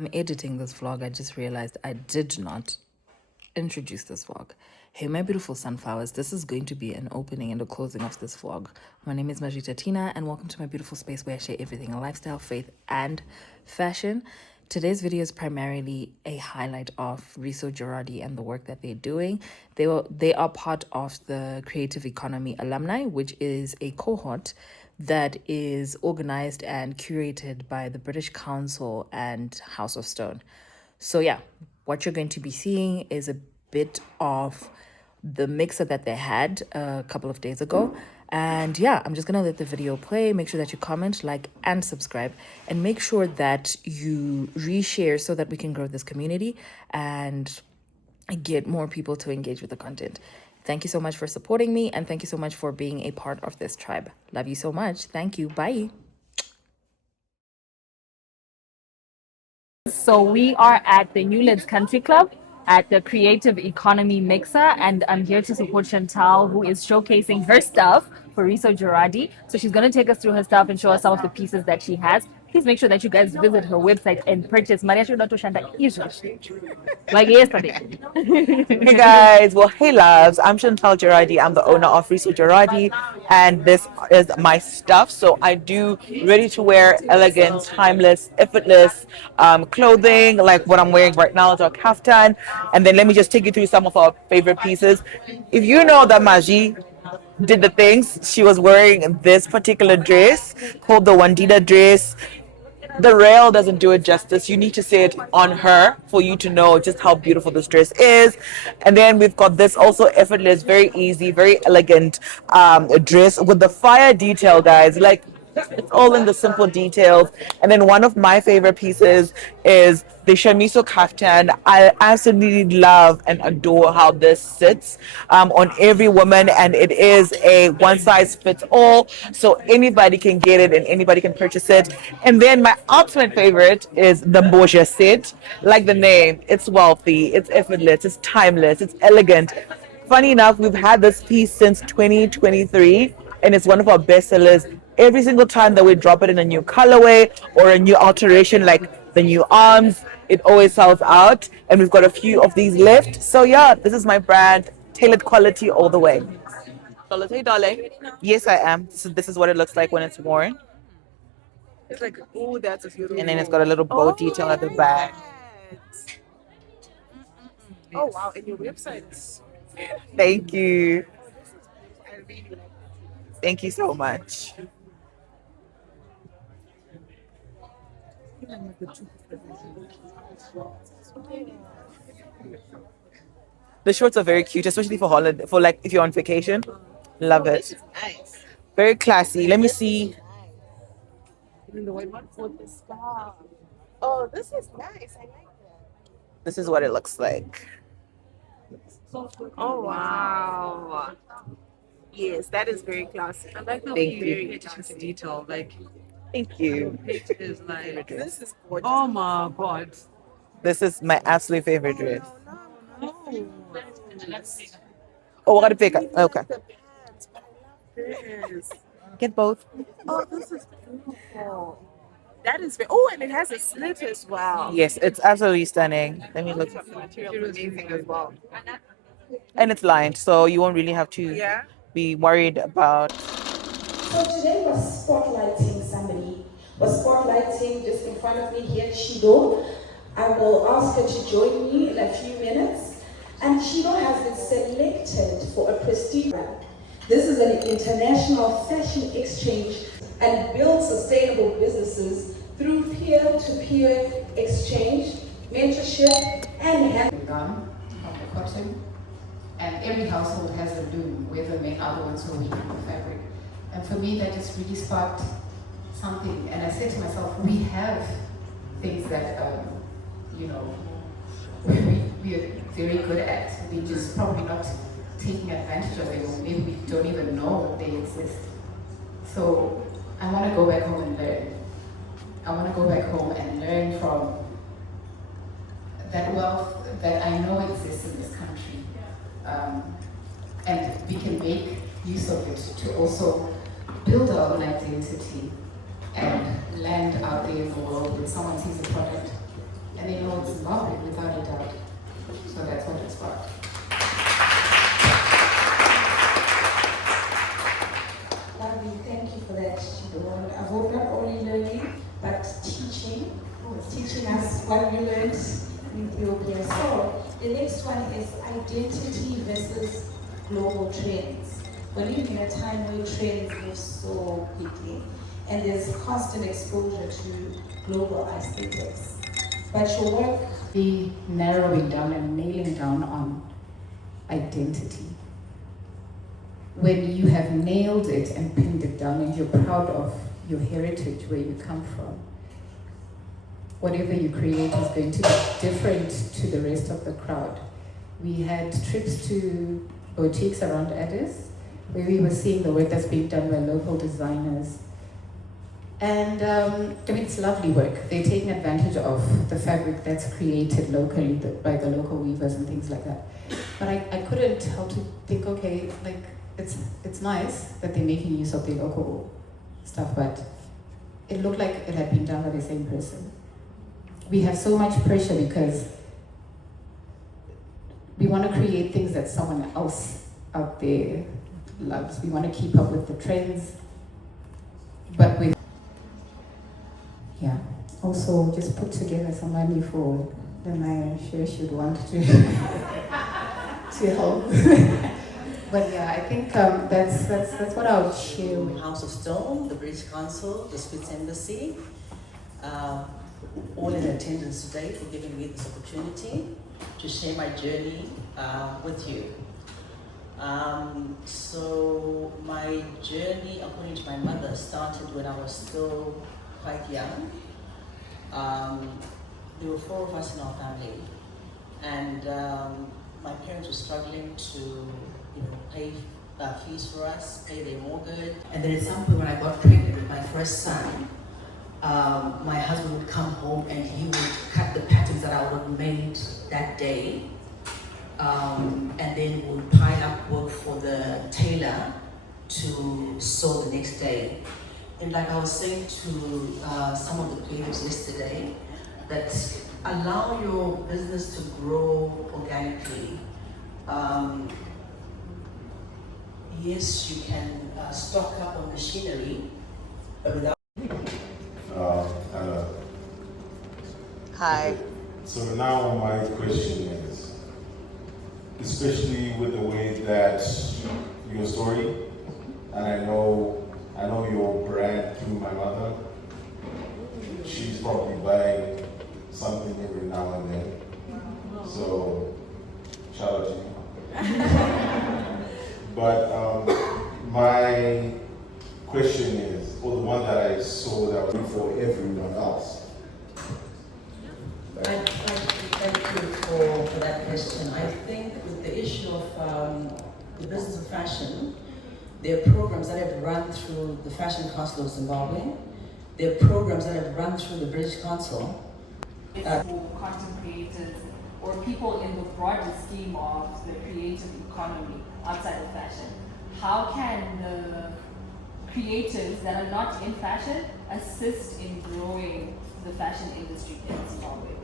I'm editing this vlog. I just realized I did not introduce this vlog. Hey, my beautiful sunflowers, this is going to be an opening and a closing of this vlog. My name is Majita Tina, and welcome to my beautiful space where I share everything in lifestyle, faith, and fashion. Today's video is primarily a highlight of Riso, Jeradi, and the work that they're doing. They are part of the Creative Economy Alumni, which is a cohort that is organized and curated by the British Council and House of Stone. So yeah, what you're going to be seeing is a bit of the mixer that they had a couple of days ago. And yeah, I'm just gonna let the video play. Make sure that you comment, like, and subscribe, and make sure that you reshare so that we can grow this community and get more people to engage with the content. Thank you so much for supporting me, and thank you so much for being a part of this tribe. Love you so much. Thank you. Bye. So we are at the Newlands Country Club at the Creative Economy Mixer, and I'm here to support Chantelle, who is showcasing her stuff for Riso Jeradi. So she's going to take us through her stuff and show us some of the pieces that she has. Please make sure that you guys visit her website and purchase Maria Shodato Shanda like yesterday. Hey guys, well, hey loves, I'm Chantelle Jeradi. I'm the owner of Riso Jeradi, and this is my stuff. So I do ready to wear, elegant, timeless, effortless clothing, like what I'm wearing right now is our kaftan. And then let me just take you through some of our favorite pieces. If you know that Maji did the things, she was wearing this particular dress called the Wandida dress. The rail doesn't do it justice. You need to see it on her for you to know just how beautiful this dress is. And then we've got this also effortless, very easy, very elegant dress with the fire detail, guys. Like, it's all in the simple details. And then one of my favorite pieces is the chamiso kaftan. I absolutely love and adore how this sits on every woman, and it is a one size fits all, so anybody can get it and anybody can purchase it. And then my ultimate favorite is the Mboja set. Like the name, it's wealthy, it's effortless, it's timeless, it's elegant. Funny enough, we've had this piece since 2023, and it's one of our best sellers. Every single time that we drop it in a new colorway or a new alteration, like the new arms, it always sells out. And we've got a few of these left. So yeah, this is my brand, tailored quality all the way. Hey, darling. Yes, I am. So this is what it looks like when it's worn. It's like, oh, that's a beautiful. And then it's got a little bow detail at the back. Oh, wow. And your website is. Thank you. Thank you so much. The shorts are very cute, especially for holiday, for like if you're on vacation. Love it. Nice. Very classy. Let me see. And the white one for the spa. Oh, this is nice. I like that. This is what it looks like. Oh, wow. Yes, that is very classy. I like the Thank you. very attention to detail. Like, Thank you. it is like, this is gorgeous. Oh my God. This is my absolute favorite dress. Oh, Oh, we got to pick up. Okay. this. Get both. Oh, this is beautiful. That is very, oh, and it has a slit as well. Yes, it's absolutely stunning. Let me look. The material is amazing as well. And it's lined, so you won't really have to Yeah. be worried about. So today we're spotlighting somebody. We're spotlighting just in front of me here, Chido. I will ask her to join me in a few minutes. And Chido has been selected for a prestige brand. This is an international fashion exchange and builds sustainable businesses through peer-to-peer exchange, mentorship, and Done from the cotton, and every household has a loom, whether men are the ones who are weaving the fabric. And for me, that just really sparked something. And I said to myself, we have things that, you know, we are very good at. We're just probably not taking advantage of it, or maybe we don't even know they exist. So I want to go back home and learn. I want to go back home and learn from that wealth that I know exists in this country. And we can make use of it to also build our own identity and land out there in the world when someone sees a product and they know it's Zimbabwe without a doubt. So that's what it sparked. Lovely, thank you for that, Chido. I hope not only learning, but teaching us what we learned in Ethiopia. So the next one is identity versus global trends. We're living in a time where trends move so quickly, and there's constant exposure to global aesthetics. But your work, Be narrowing down and nailing down on identity. When you have nailed it and pinned it down and you're proud of your heritage, where you come from, whatever you create is going to be different to the rest of the crowd. We had trips to boutiques around Addis, where we were seeing the work that's being done by local designers. And I mean, it's lovely work. They're taking advantage of the fabric that's created locally by the local weavers and things like that. But I couldn't help to think, okay, like, it's nice that they're making use of the local stuff, but it looked like it had been done by the same person. We have so much pressure because we want to create things that someone else out there loves. We want to keep up with the trends, but with, yeah. Also, just put together some money for the Naya. Sure should want to to help. But yeah, I think that's what I would share with House of Stone, the British Council, the Swiss Embassy, all in attendance today for giving me this opportunity to share my journey with you. So my journey, according to my mother, started when I was still quite young. There were 4 of us in our family, and my parents were struggling to, pay fees for us, pay their mortgage. And then at some point when I got pregnant with my first son, my husband would come home and he would cut the patterns that I would have made that day, and then would pile up work for the tailor to sew the next day. And like I was saying to some of the creatives yesterday, that allow your business to grow organically. Yes, you can stock up on machinery, but without... Hello. Hi. So now my question is, especially with the way that your story, and I know your brand through my mother, she's probably buying something every now and then. So, shout out to you. But my question is, or the one that I saw that was for everyone else. Thank you for that question. I think with the issue of the business of fashion, there are programs that have run through the Fashion Council of Zimbabwe. There are programs that have run through the British Council. For content creators or people in the broader scheme of the creative economy outside of fashion, how can the creatives that are not in fashion assist in growing the fashion industry in Zimbabwe?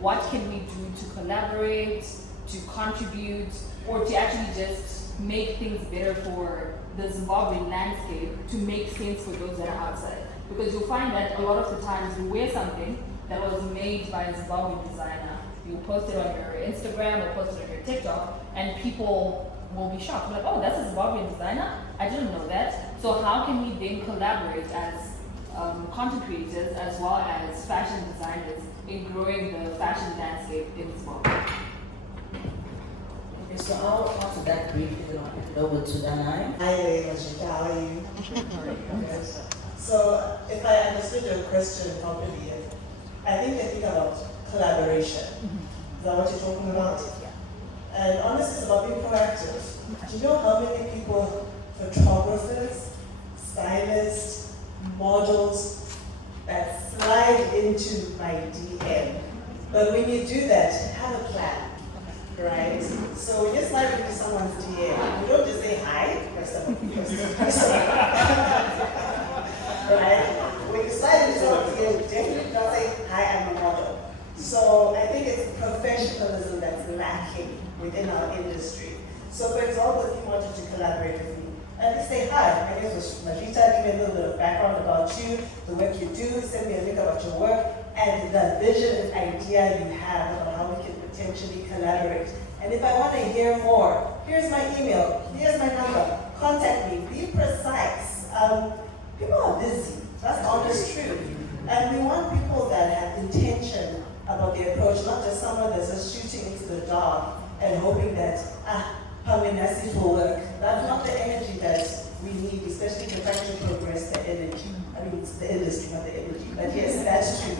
What can we do to collaborate, to contribute, or to actually just make things better for the Zimbabwean landscape, to make sense for those that are outside? Because you'll find that a lot of the times you wear something that was made by a Zimbabwean designer, you post it on your Instagram or post it on your TikTok, and people will be shocked. Like, oh, that's a Zimbabwean designer? I didn't know that. So how can we then collaborate as content creators as well as fashion designers in growing the fashion landscape in Zimbabwe? Okay, so I'll answer that briefly, then I'll hand it over to Danai. Hi, Chantelle, how are you? Yes. So, if I understood your question properly, I think they think about collaboration. Is that what you're talking about? Yeah. And honestly, it's about being proactive. Do you know how many people, photographers, stylists, models, that slide into my DM? But when you do that, have a plan, right? So when you slide into someone's DM, you don't just say hi, right? When you slide into someone's DM, you definitely don't say, hi, I'm a model. So within our industry. So for example, if you wanted to collaborate with me, at least say hi, my name is Majita, give me a little bit of background about you, the work you do, send me a link about your work, and the vision and idea you have about how we can potentially collaborate. And if I want to hear more, here's my email, here's my number, contact me, be precise. People are busy, that's the honest truth. And we want people that have intention about the approach, not just someone that's just shooting into the dark and hoping that, Paminasi will work. That's not the energy that we need, especially if we're trying to progress the energy. I mean, it's the industry, not the energy. But yes, that's true.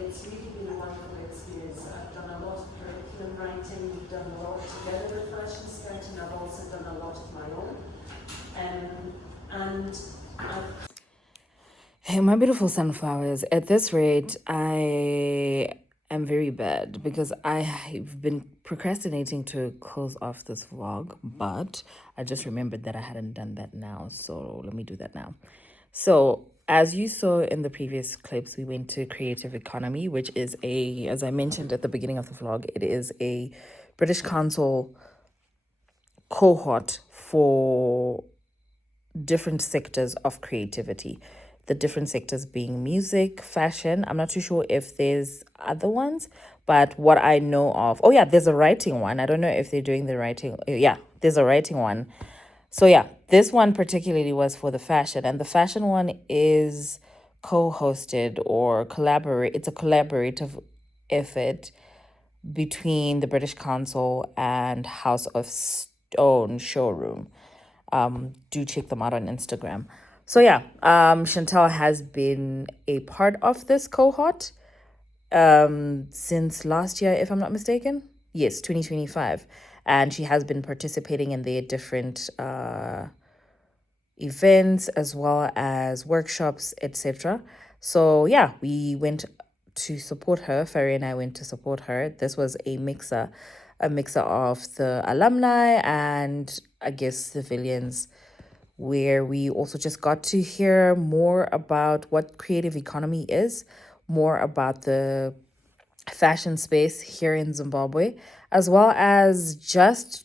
It's really been a wonderful experience. I've done a lot of curriculum writing, we've done a lot together with Fashion Skirt, and I've also done a lot of my own. And I've Hey, my beautiful sunflowers. At this rate, I am very bad because I have been procrastinating to close off this vlog, but I just remembered that I hadn't done that now. So let me do that now. So as you saw in the previous clips, we went to Creative Economy, which is as I mentioned at the beginning of the vlog, it is a British Council cohort for different sectors of creativity. The different sectors being music, fashion. I'm not too sure if there's other ones, but what I know of, oh yeah, there's a writing one. I don't know if they're doing the writing. Yeah, there's a writing one. So yeah, this one particularly was for the fashion, and the fashion one is co-hosted or collaborate. It's a collaborative effort between the British Council and House of Stone Showroom. Do check them out on Instagram. So yeah, Chantelle has been a part of this cohort since last year, if I'm not mistaken. Yes, 2025. And she has been participating in their different events as well as workshops, etc. So yeah, we went to support her. Ferry and I went to support her. This was a mixer of the alumni and I guess civilians, where we also just got to hear more about what creative economy is, more about the fashion space here in Zimbabwe, as well as just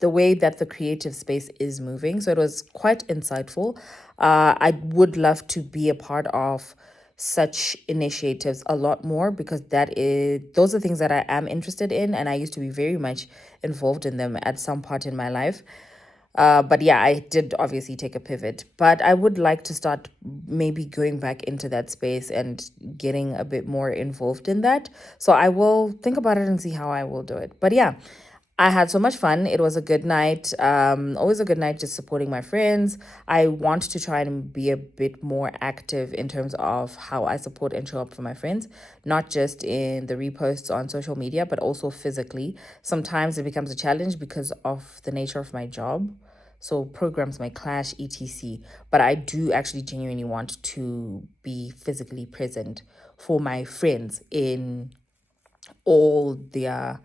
the way that the creative space is moving. So it was quite insightful. I would love to be a part of such initiatives a lot more because those are things that I am interested in, and I used to be very much involved in them at some part in my life. But yeah, I did obviously take a pivot, but I would like to start maybe going back into that space and getting a bit more involved in that. So I will think about it and see how I will do it. But yeah, I had so much fun. It was a good night. Always a good night just supporting my friends. I want to try and be a bit more active in terms of how I support and show up for my friends, not just in the reposts on social media, but also physically. Sometimes it becomes a challenge because of the nature of my job. So programs might clash, etc. But I do actually genuinely want to be physically present for my friends in all their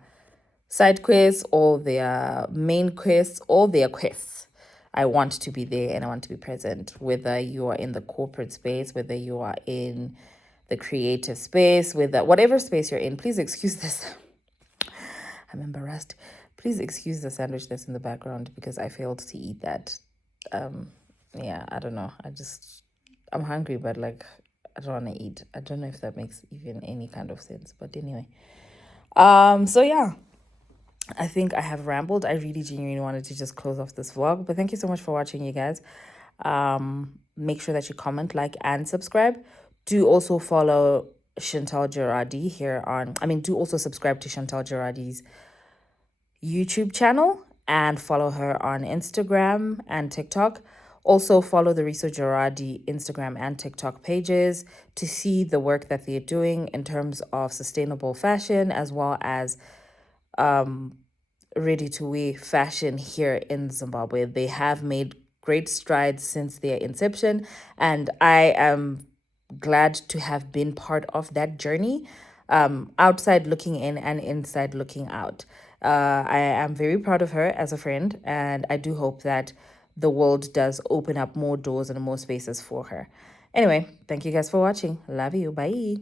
side quests, all their main quests, all their quests. I want to be there and I want to be present, whether you are in the corporate space, whether you are in the creative space, whatever space you're in. Please excuse this. I'm embarrassed. Please excuse the sandwich that's in the background because I failed to eat that. Yeah, I don't know. I'm hungry, but like I don't want to eat. I don't know if that makes even any kind of sense. But anyway. So yeah. I think I have rambled. I really genuinely wanted to just close off this vlog. But thank you so much for watching, you guys. Make sure that you comment, like, and subscribe. Do also follow Chantelle Jeradi do also subscribe to Chantelle Jeradi's YouTube channel and follow her on Instagram and TikTok. Also follow the Riso Jeradi Instagram and TikTok pages to see the work that they're doing in terms of sustainable fashion as well as ready-to-wear fashion here in Zimbabwe. They have made great strides since their inception, and I am glad to have been part of that journey, outside looking in and inside looking out. I am very proud of her as a friend, and I do hope that the world does open up more doors and more spaces for her. Anyway, thank you guys for watching. Love you. Bye.